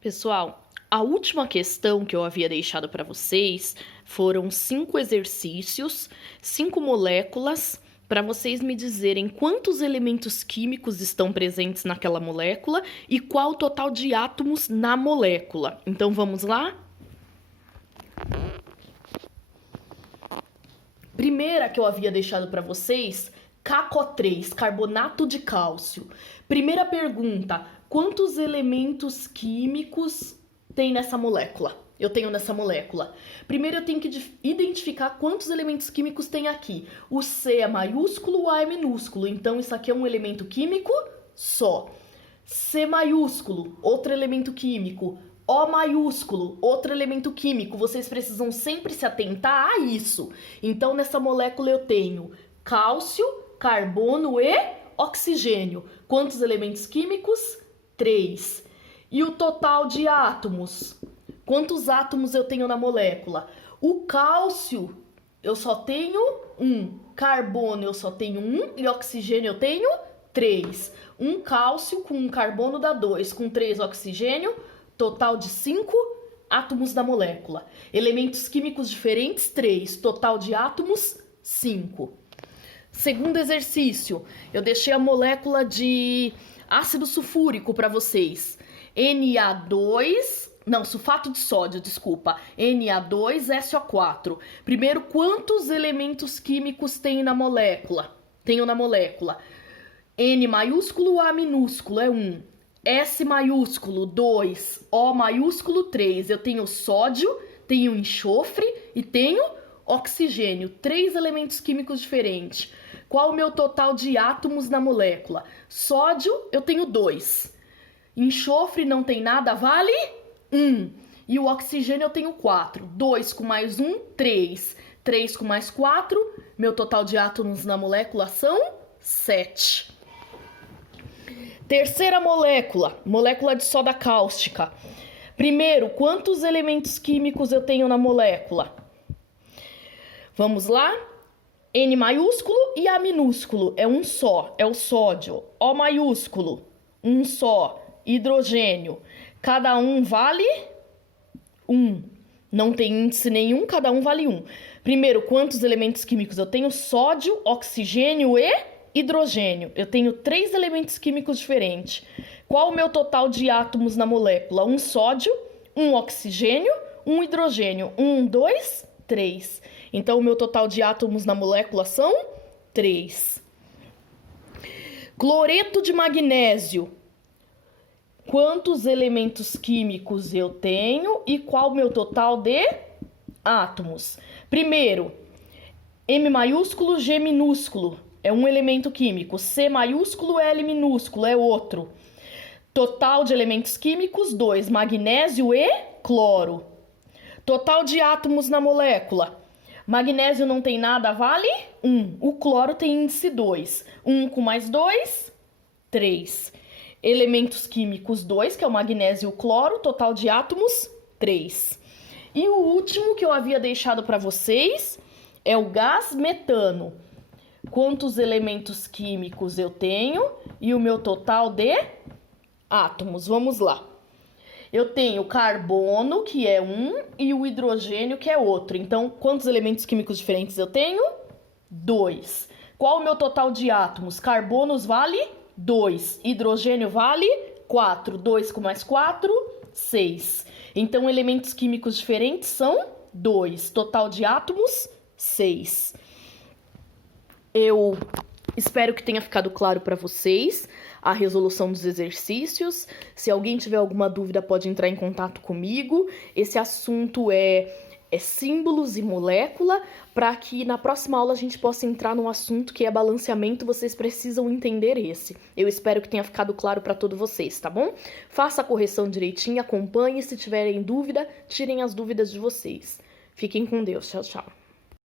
Pessoal, a última questão que eu havia deixado para vocês foram 5 exercícios, 5 moléculas, para vocês me dizerem quantos elementos químicos estão presentes naquela molécula e qual o total de átomos na molécula. Então vamos lá? Primeira que eu havia deixado para vocês, CaCO3, carbonato de cálcio. Primeira pergunta, quantos elementos químicos tem nessa molécula? Eu tenho nessa molécula. Primeiro eu tenho que identificar quantos elementos químicos tem aqui. O C é maiúsculo, o A é minúsculo. Então isso aqui é um elemento químico só. C maiúsculo, outro elemento químico. O maiúsculo, outro elemento químico. Vocês precisam sempre se atentar a isso. Então nessa molécula eu tenho cálcio, carbono e oxigênio. Quantos elementos químicos? 3. E o total de átomos? Quantos átomos eu tenho na molécula? O cálcio, eu só tenho 1. Carbono, eu só tenho 1. E oxigênio, eu tenho 3. 1 cálcio com 1 carbono dá 2. Com 3 oxigênio, total de 5 átomos da molécula. Elementos químicos diferentes, 3. Total de átomos, 5. Segundo exercício, eu deixei a molécula de ácido sulfúrico para vocês. Sulfato de sódio, desculpa. Na2SO4. Primeiro, quantos elementos químicos tem na molécula? Tenho na molécula. N maiúsculo, A minúsculo é 1. S maiúsculo, 2. O maiúsculo, 3. Eu tenho sódio, tenho enxofre e tenho oxigênio. 3 elementos químicos diferentes. Qual o meu total de átomos na molécula? Sódio, eu tenho 2. Enxofre não tem nada, vale 1. E o oxigênio eu tenho 4. 2 com mais 1, 3. 3 com mais 4, meu total de átomos na molécula são 7. Terceira molécula, molécula de soda cáustica. Primeiro, quantos elementos químicos eu tenho na molécula? Vamos lá? N maiúsculo e A minúsculo, é um só, é o sódio. O maiúsculo, um só, hidrogênio. Cada um vale 1. Não tem índice nenhum, cada um vale 1. Primeiro, quantos elementos químicos eu tenho? Sódio, oxigênio e hidrogênio. Eu tenho 3 elementos químicos diferentes. Qual o meu total de átomos na molécula? 1 sódio, 1 oxigênio, 1 hidrogênio. 1, 2, 3. Então, o meu total de átomos na molécula são 3. Cloreto de magnésio. Quantos elementos químicos eu tenho e qual o meu total de átomos? Primeiro, M maiúsculo, G minúsculo. É um elemento químico. C maiúsculo, L minúsculo. É outro. Total de elementos químicos, 2. Magnésio e cloro. Total de átomos na molécula. Magnésio não tem nada, vale 1. O cloro tem índice 2. 1 com mais 2, 3. Elementos químicos 2, que é o magnésio e o cloro. Total de átomos, 3. E o último que eu havia deixado para vocês é o gás metano. Quantos elementos químicos eu tenho e o meu total de átomos? Vamos lá. Eu tenho carbono, que é 1, e o hidrogênio, que é outro. Então, quantos elementos químicos diferentes eu tenho? 2. Qual o meu total de átomos? Carbonos vale 2. Hidrogênio vale 4. 2 com mais 4, 6. Então, elementos químicos diferentes são 2. Total de átomos, 6. Eu espero que tenha ficado claro para vocês a resolução dos exercícios. Se alguém tiver alguma dúvida, pode entrar em contato comigo. Esse assunto é símbolos e molécula, para que na próxima aula a gente possa entrar num assunto que é balanceamento. Vocês precisam entender esse. Eu espero que tenha ficado claro para todos vocês, tá bom? Faça a correção direitinho, acompanhe. Se tiverem dúvida, tirem as dúvidas de vocês. Fiquem com Deus. Tchau, tchau.